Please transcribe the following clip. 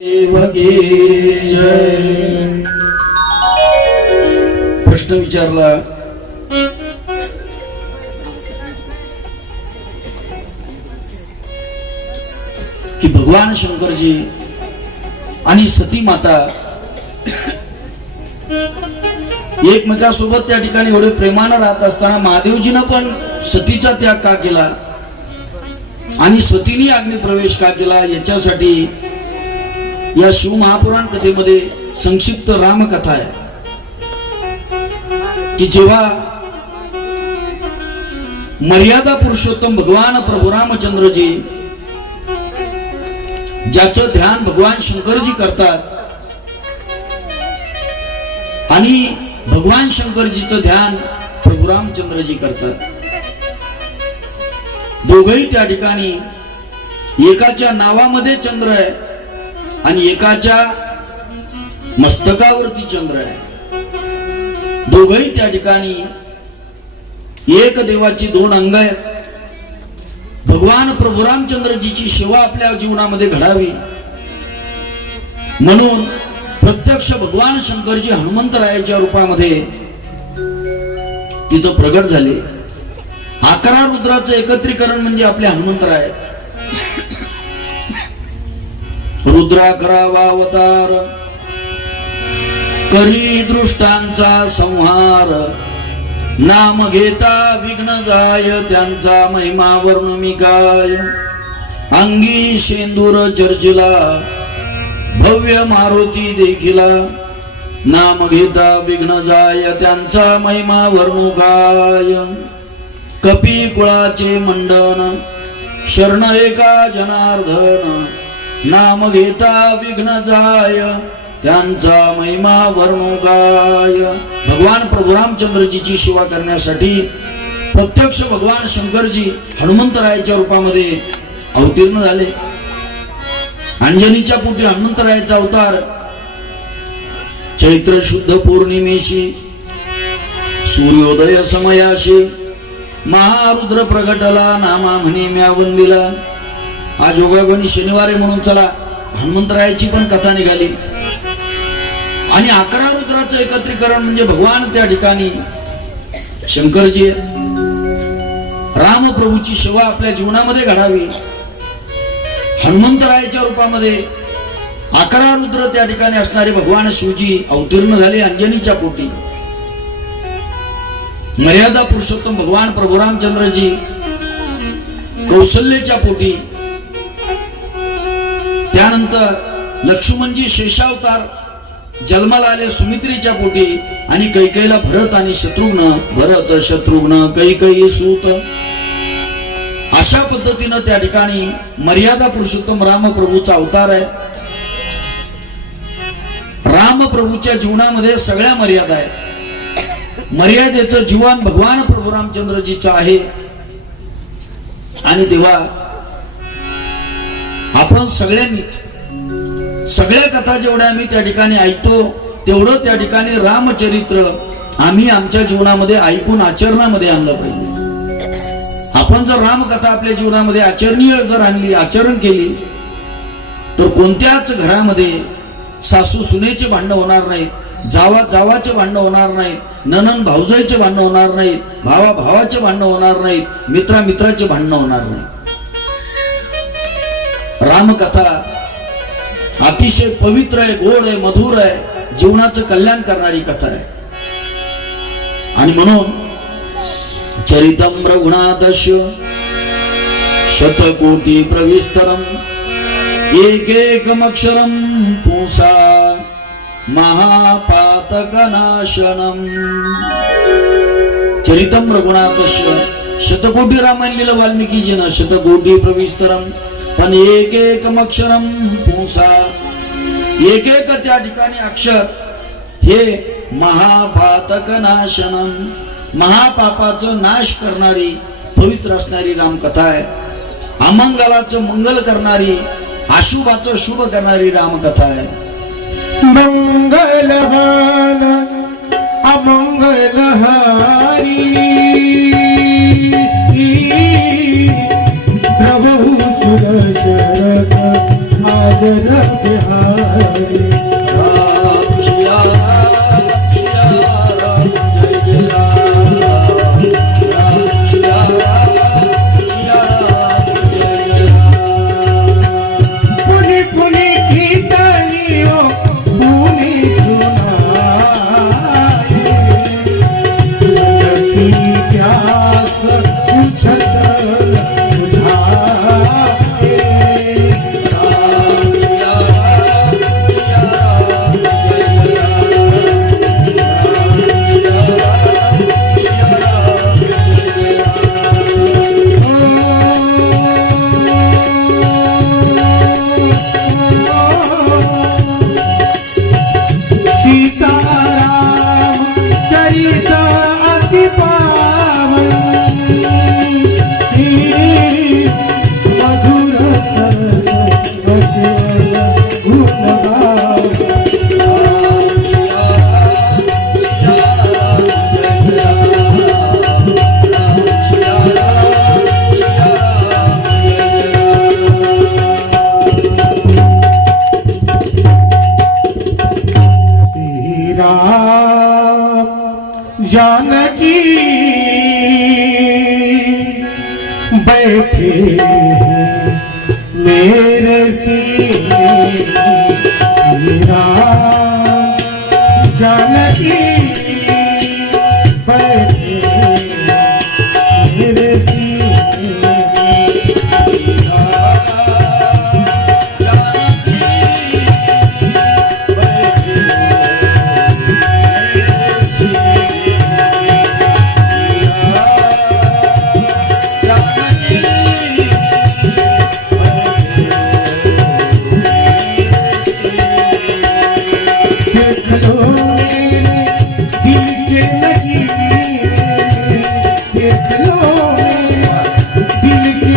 देवकी जय. प्रश्न विचारला की भगवान शंकरजी आणि सती माता एकमेकांसोबत त्या ठिकाणी एवढे प्रेमानं राहत असताना महादेवजीनं पण सतीचा त्याग का केला आणि सतीने अग्निप्रवेश का केला, याच्यासाठी या शिव महापुराण कथेमध्ये संक्षिप्त रामकथा आहे की जेव्हा मर्यादा पुरुषोत्तम भगवान प्रभू रामचंद्रजी ज्याचं ध्यान भगवान शंकरजी करतात आणि भगवान शंकरजीचं ध्यान प्रभू रामचंद्रजी करतात, दोघही त्या ठिकाणी एकाच्या नावामध्ये चंद्र आहे आणि एकाच्या मस्तकावरती चंद्र आहे. दोघही त्या ठिकाणी एक देवाची दोन अंग आहेत. भगवान प्रभू रामचंद्रजीची सेवा आपल्या जीवनामध्ये घडावी म्हणून प्रत्यक्ष भगवान शंकरजी हनुमंतरायाच्या रूपामध्ये तिथं प्रगट झाले. 11 रुद्राचं एकत्रीकरण म्हणजे आपले हनुमंतराय. रुद्रा करावा अवतार, करी दृष्टांचा संहार, नाम घेता विघ्न जाय, त्यांचा महिमा वर्णमी काय. अंगी शेंदूर चर्चिला, भव्य मारुती देखिला, नाम घेता विघ्न जाय, त्यांचा महिमा वर्णू काय. कपी कुळाचे मंडन, शरण एका जनार्दन, नाम घेता विघ्न जाय, त्यांचा महिमा वर्णू काय. भगवान प्रभू रामचंद्रजीची सेवा करण्यासाठी प्रत्यक्ष भगवान शंकरजी हनुमंतरायाच्या रूपामध्ये अवतीर्ण झाले. अंजनीच्या पोटी हनुमंतरायाचा अवतार चैत्र शुद्ध पौर्णिमेशी सूर्योदय समयाशी महारुद्र प्रगटला, नामा म्हणे म्या वंदिला. आज योगागणी शनिवार म्हणून चला हनुमंतरायाची पण कथा निघाली आणि 11 रुद्राचं एकत्रीकरण म्हणजे भगवान त्या ठिकाणी शंकरजी रामप्रभूची सेवा आपल्या जीवनामध्ये घडावी. हनुमंतरायाच्या रूपामध्ये 11 रुद्र त्या ठिकाणी असणारे भगवान शिवजी अवतीर्ण झाले अंजनीच्या पोटी. मर्यादा पुरुषोत्तम भगवान प्रभू रामचंद्रजी कौशल्याच्या पोटी, त्यानंतर लक्ष्मणजी शेषावतार जन्माला आले सुमित्रेच्या पोटी आणि कैकेयीला भरत आणि शत्रुघ्न, भरत शत्रुघ्न कैकेयी सूत. अशा पद्धतीनं त्या ठिकाणी मर्यादा पुरुषोत्तम रामप्रभूचा अवतार आहे. रामप्रभूच्या जीवनामध्ये सगळ्या मर्यादा आहेत. मर्यादेचं जीवन भगवान प्रभू रामचंद्रजीचं आहे आणि तेव्हा आपण सगळ्यांनीच सगळ्या कथा जेवढ्या आम्ही त्या ठिकाणी ऐकतो तेवढं त्या ठिकाणी रामचरित्र आम्ही आमच्या जीवनामध्ये ऐकून आचरणामध्ये आणलं पाहिजे. आपण जर रामकथा आपल्या जीवनामध्ये आचरणीय जर आणली, आचरण केली, तर कोणत्याच घरामध्ये सासू सुनेचे भांडण होणार नाहीत, जावा जावाचे भांडण होणार नाहीत, ननन भाऊजाईचे भांडण होणार नाहीत, भावा भावाचे भांडण होणार नाहीत, मित्रा मित्राचे भांडण होणार नाहीत. रामकथा अतिशय पवित्र आहे, गोड आहे, मधुर आहे, जीवनाचं कल्याण करणारी कथा आहे. आणि म्हणून चरितम रघुनाथस्य शतकोटी प्रविस्तरम, एकैकमक्षरम पुंसा महापातकनाशनम. चरितम रघुनाथस्य, शतकोटी रामायण लिहिलं वाल्मिकीजीनं, शतकोटी प्रविस्तरम, पण एकैकमक्षरम पुंसा, एक त्या ठिकाणी अक्षर हे महापातकनाशनम, महापापाचं नाश करणारी पवित्र असणारी रामकथा आहे. अमंगलाचं मंगल करणारी, अशुभाचं शुभ करणारी रामकथा आहे. मंगलवान अमंगलहारी, द्रवहु सुरशरथ नगर बिहारी राम सिया राम, जय जय राम, राम सिया राम, जय जय राम। पुनि पुनि कीर्तनियों पुनि सुनाए मन की प्यास बुझत बुझाए राम सिया राम, जय जय राम, राम सिया राम, जय सीताराम चरित अति पावन मधुर सरस बचन गुण गावन राम सिया राम, जय राम, राम सिया राम, जय श्री राम जानकी बैठे हैं मेरे सीने श्री राम जानकी बैठे हैं मेरे सीने देख लो मेरे दिल के नगीने देख लो मेरा दिल के